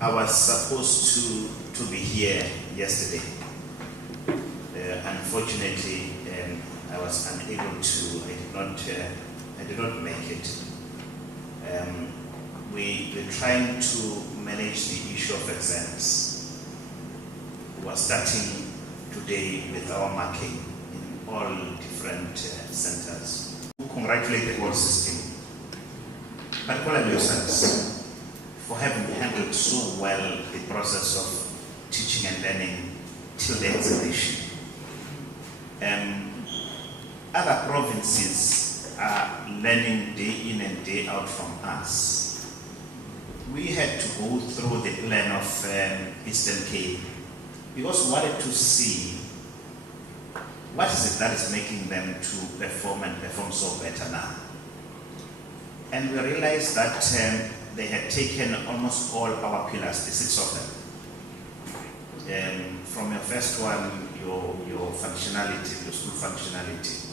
I was supposed to be here yesterday. Unfortunately, I was unable to. I did not make it. We're trying to manage the issue of exams. We are starting today with our marking in all different centers. We congratulate the whole system, particularly yourselves, for having handled so well the process of teaching and learning till the examination. Other provinces are learning day in and day out from us. We had to go through the plan of Eastern Cape because we wanted to see what is it that is making them to perform so better now. And we realized that they had taken almost all our pillars, the 6 of them. From your first one, your functionality, your school functionality,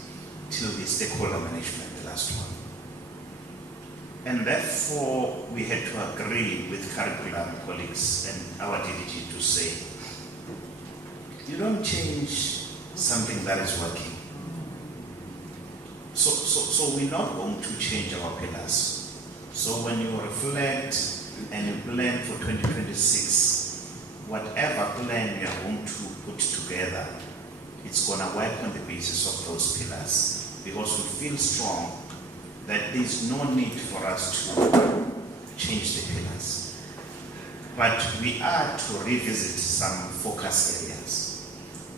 till the stakeholder management, the last one. And therefore, we had to agree with curriculum colleagues and our DDG to say, you don't change something that is working. So we're not going to change our pillars. So when you reflect and you plan for 2026, whatever plan you are going to put together, it's going to work on the basis of those pillars, because we feel strong that there's no need for us to change the pillars. But we are to revisit some focus areas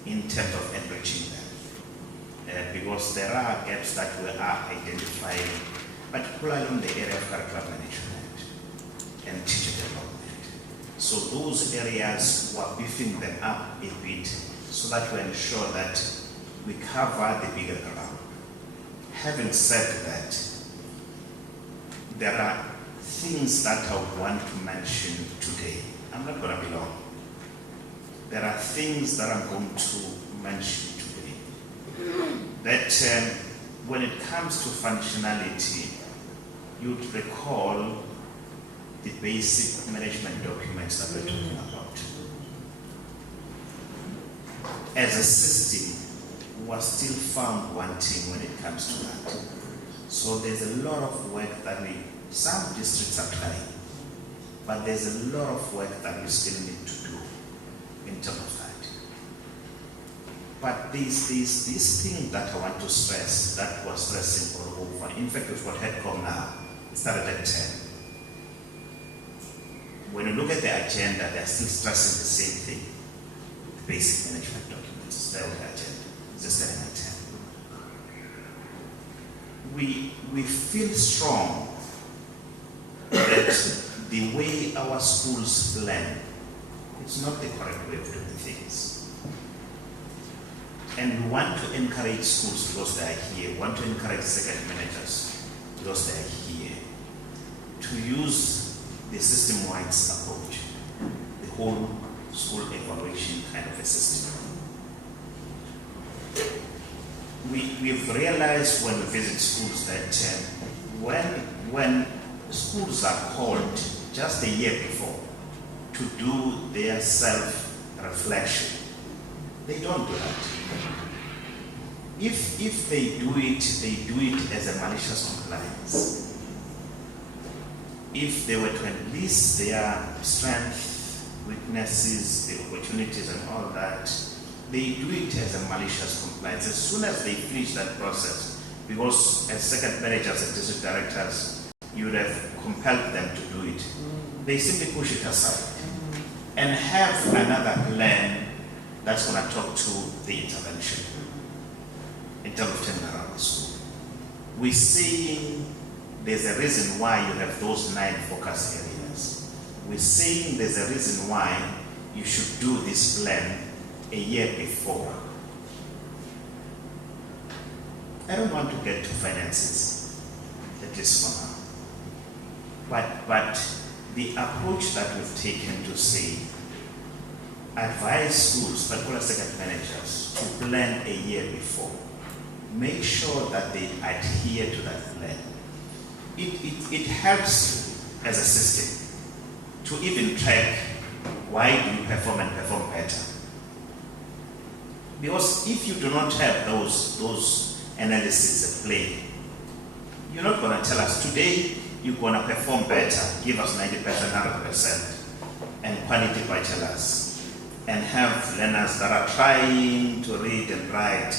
in terms of enriching them, because there are gaps that we are identifying, particularly in the area of curriculum management and teacher development. So those areas, we're beefing them up a bit so that we ensure that we cover the bigger ground. Having said that, there are things that I want to mention today. I'm not going to be long. There are things that I'm going to mention today. That when it comes to functionality, you'd recall the basic management documents that we're talking about. As a system, we are still found wanting when it comes to that. So there's a lot of work that some districts are trying, but there's a lot of work that we still need to do in terms of that. But this thing that I want to stress, that was stressing all over. In fact, we've got HEADCOM now. It started at 10. When you look at the agenda, they're still stressing the same thing. The basic management documents, it's there on the agenda. It's just there at 10. We feel strong that the way our schools plan, it's not the correct way of doing things. And we want to encourage schools because they are here. We want to encourage second managers because they are here to use the system-wide approach, the whole school evaluation kind of a system. We've realized when we visit schools that when schools are called just a year before to do their self-reflection, they don't do that. If they do it as a malicious compliance. If they were to enlist their strengths, weaknesses, the opportunities and all that, they do it as a malicious compliance. As soon as they finish that process, because as second managers and district directors, you would have compelled them to do it. They simply push it aside and have another plan that's going to talk to the intervention in terms of turning around the school. We're seeing there's a reason why you have those 9 focus areas. We're saying there's a reason why you should do this plan a year before. I don't want to get to finances, at least for now. But the approach that we've taken to say, advise schools, particularly second managers, to plan a year before. Make sure that they adhere to that plan. It helps you as a system to even track why do you perform and perform better. Because if you do not have those analyses at play, you're not going to tell us today you're going to perform better, give us 90%, 100%, and quality by tell us, and have learners that are trying to read and write